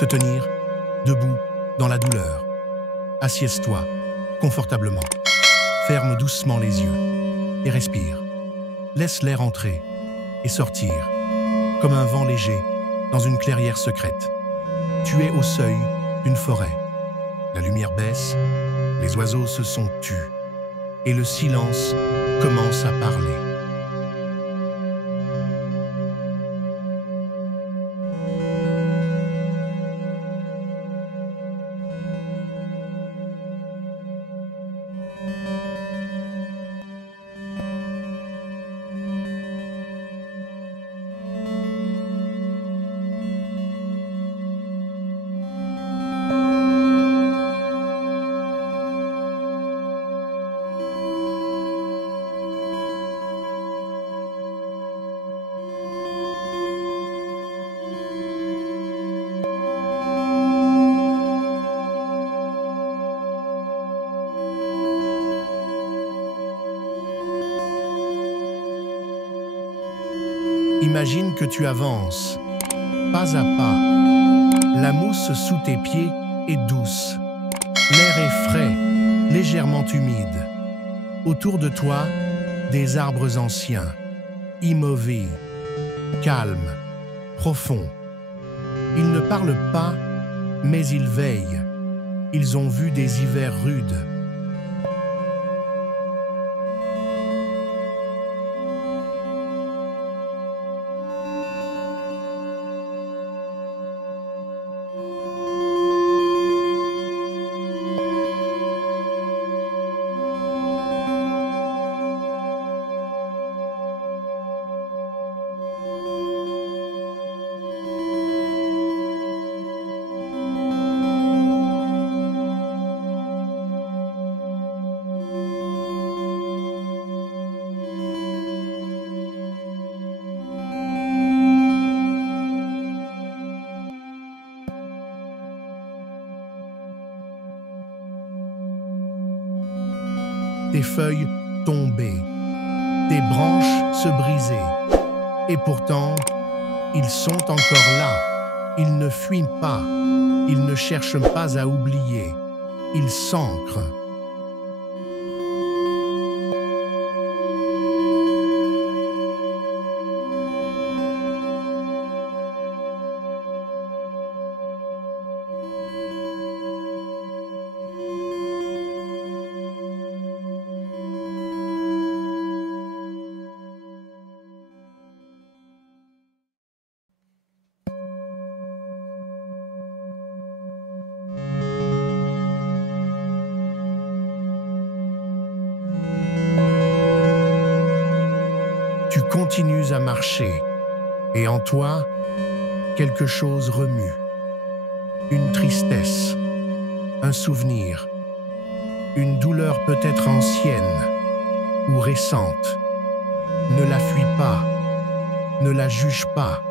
Se tenir, debout, dans la douleur. Assiesse-toi, confortablement. Ferme doucement les yeux et respire. Laisse l'air entrer et sortir, comme un vent léger dans une clairière secrète. Tu es au seuil d'une forêt. La lumière baisse, les oiseaux se sont tus et le silence commence à parler. Imagine que tu avances, pas à pas. La mousse sous tes pieds est douce. L'air est frais, légèrement humide. Autour de toi, des arbres anciens, immobiles, calmes, profonds. Ils ne parlent pas, mais ils veillent. Ils ont vu des hivers rudes. Tes feuilles tombées, tes branches se brisaient. Et pourtant, ils sont encore là. Ils ne fuient pas. Ils ne cherchent pas à oublier. Ils s'ancrent. Tu continues à marcher, et en toi, quelque chose remue. Une tristesse, un souvenir, une douleur peut-être ancienne ou récente. Ne la fuis pas, ne la juge pas.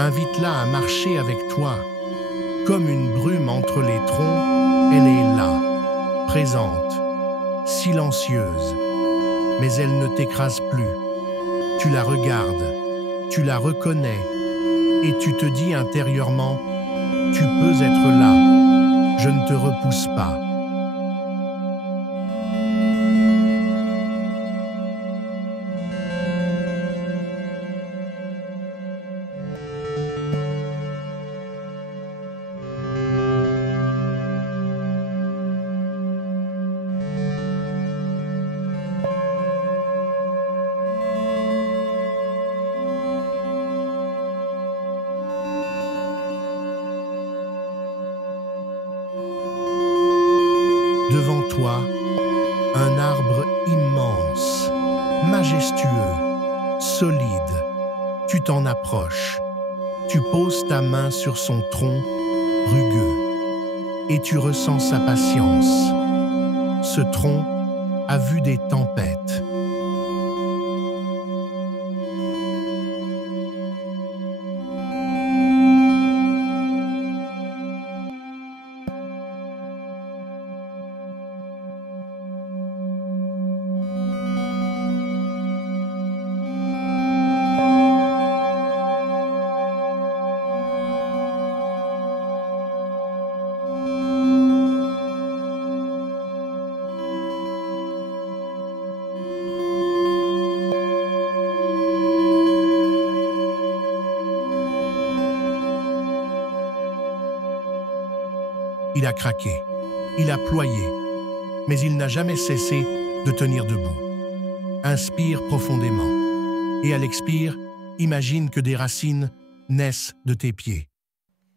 Invite-la à marcher avec toi. Comme une brume entre les troncs, elle est là, présente, silencieuse. Mais elle ne t'écrase plus. Tu la regardes, tu la reconnais, et tu te dis intérieurement, tu peux être là, je ne te repousse pas. Devant toi, un arbre immense, majestueux, solide. Tu t'en approches. Tu poses ta main sur son tronc rugueux et tu ressens sa patience. Ce tronc a vu des tempêtes. Il a craqué, il a ployé, mais il n'a jamais cessé de tenir debout. Inspire profondément et à l'expire, imagine que des racines naissent de tes pieds.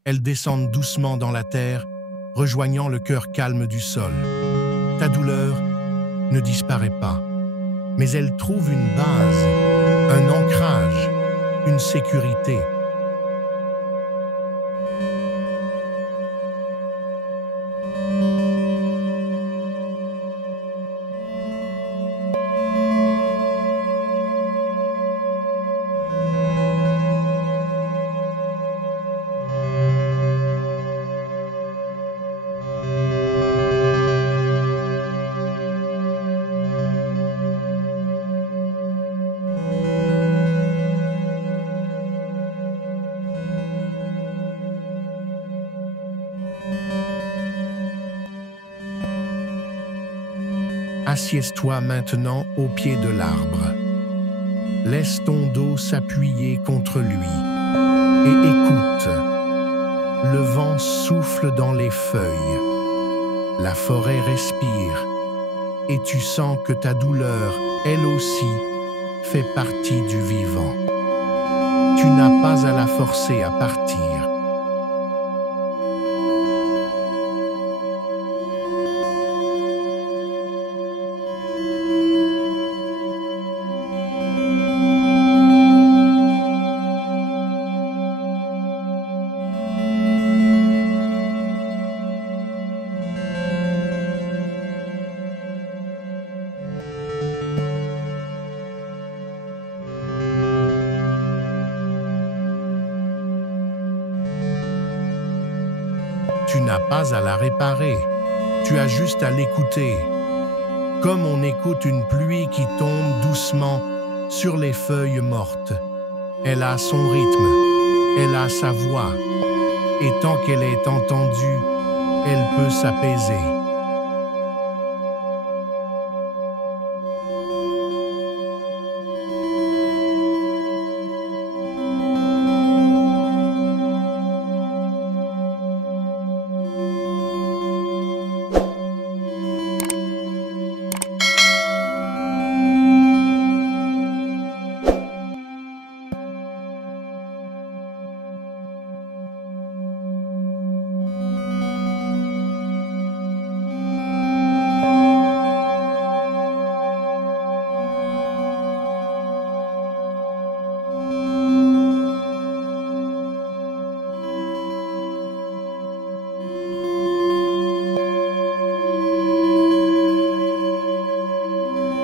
Elles descendent doucement dans la terre, rejoignant le cœur calme du sol. Ta douleur ne disparaît pas, mais elle trouve une base, un ancrage, une sécurité. Assieds-toi maintenant au pied de l'arbre. Laisse ton dos s'appuyer contre lui et écoute. Le vent souffle dans les feuilles. La forêt respire et tu sens que ta douleur, elle aussi, fait partie du vivant. Tu n'as pas à la forcer à partir. Tu n'as pas à la réparer, tu as juste à l'écouter. Comme on écoute une pluie qui tombe doucement sur les feuilles mortes. Elle a son rythme, elle a sa voix, et tant qu'elle est entendue, elle peut s'apaiser.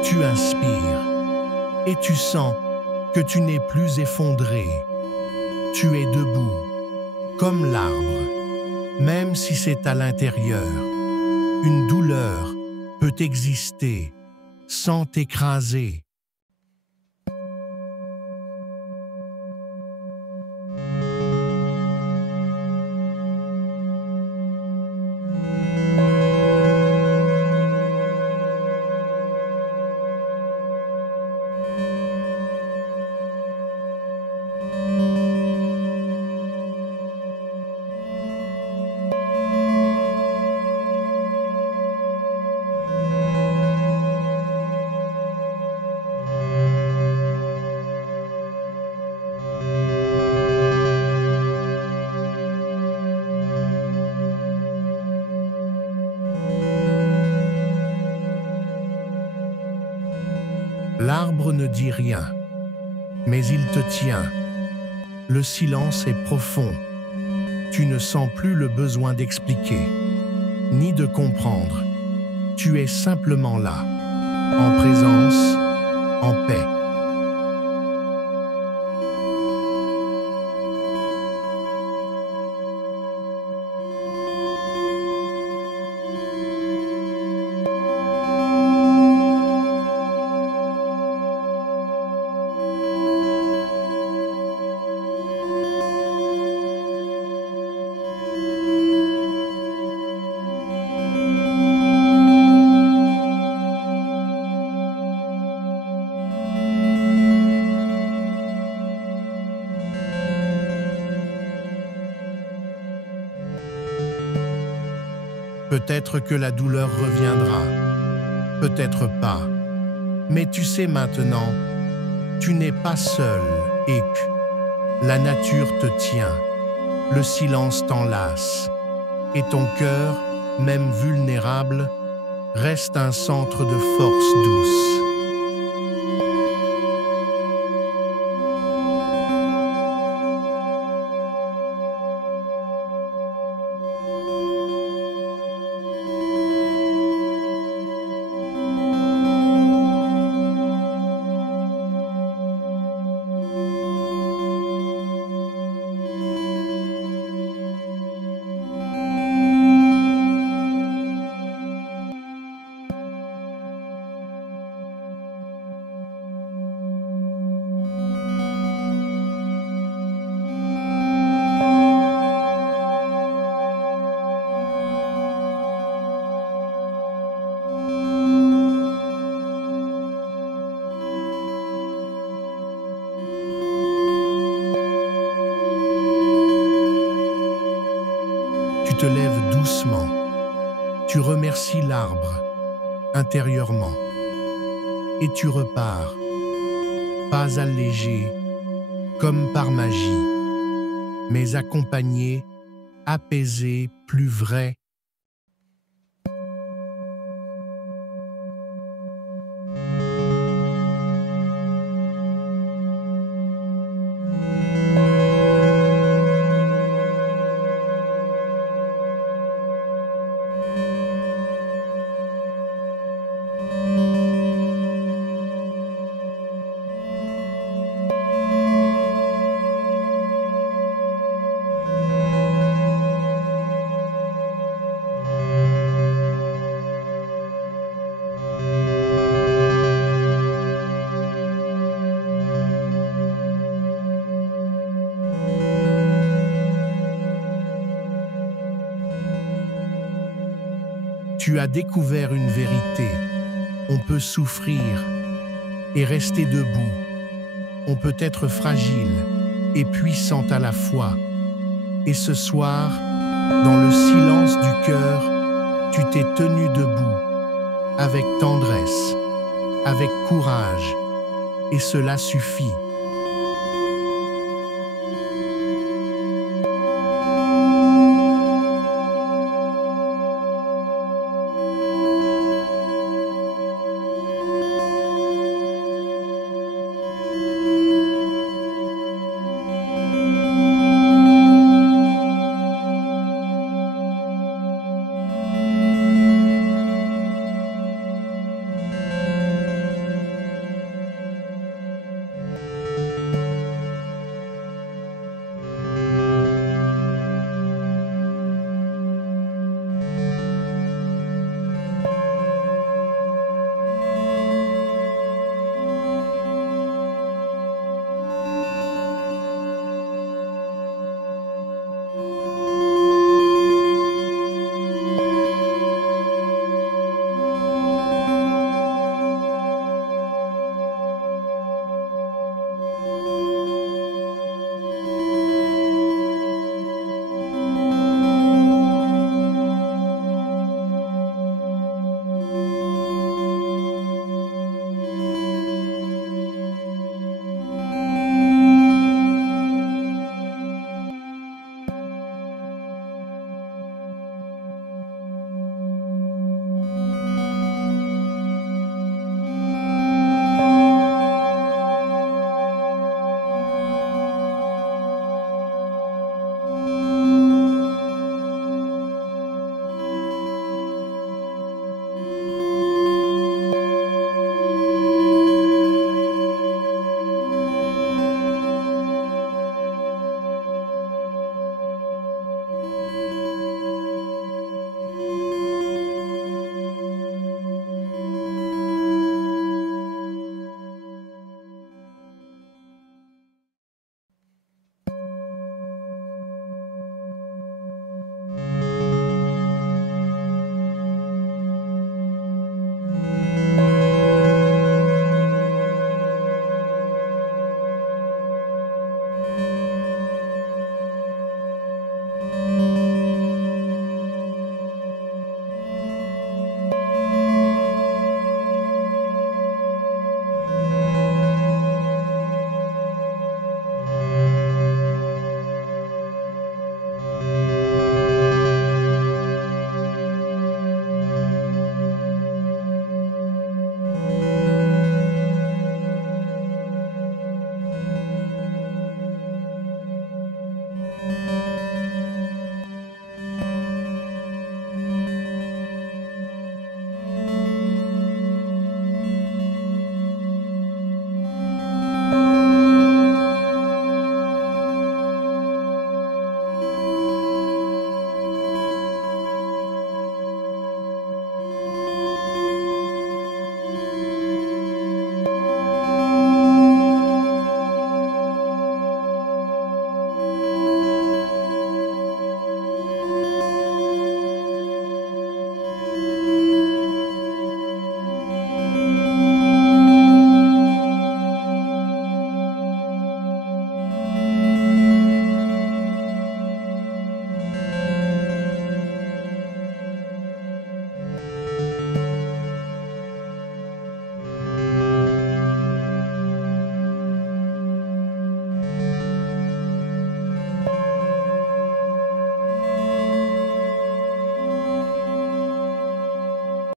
Tu inspires et tu sens que tu n'es plus effondré. Tu es debout, comme l'arbre, même si c'est à l'intérieur. Une douleur peut exister sans t'écraser. L'arbre ne dit rien, mais il te tient. Le silence est profond. Tu ne sens plus le besoin d'expliquer, ni de comprendre. Tu es simplement là, en présence, en paix. Peut-être que la douleur reviendra, peut-être pas. Mais tu sais maintenant, tu n'es pas seul et que la nature te tient. Le silence t'enlace et ton cœur, même vulnérable, reste un centre de force douce. Tu te lèves doucement, tu remercies l'arbre intérieurement et tu repars, pas allégé comme par magie, mais accompagné, apaisé, plus vrai. Tu as découvert une vérité. On peut souffrir et rester debout. On peut être fragile et puissant à la fois. Et ce soir, dans le silence du cœur, tu t'es tenu debout, avec tendresse, avec courage. Et cela suffit.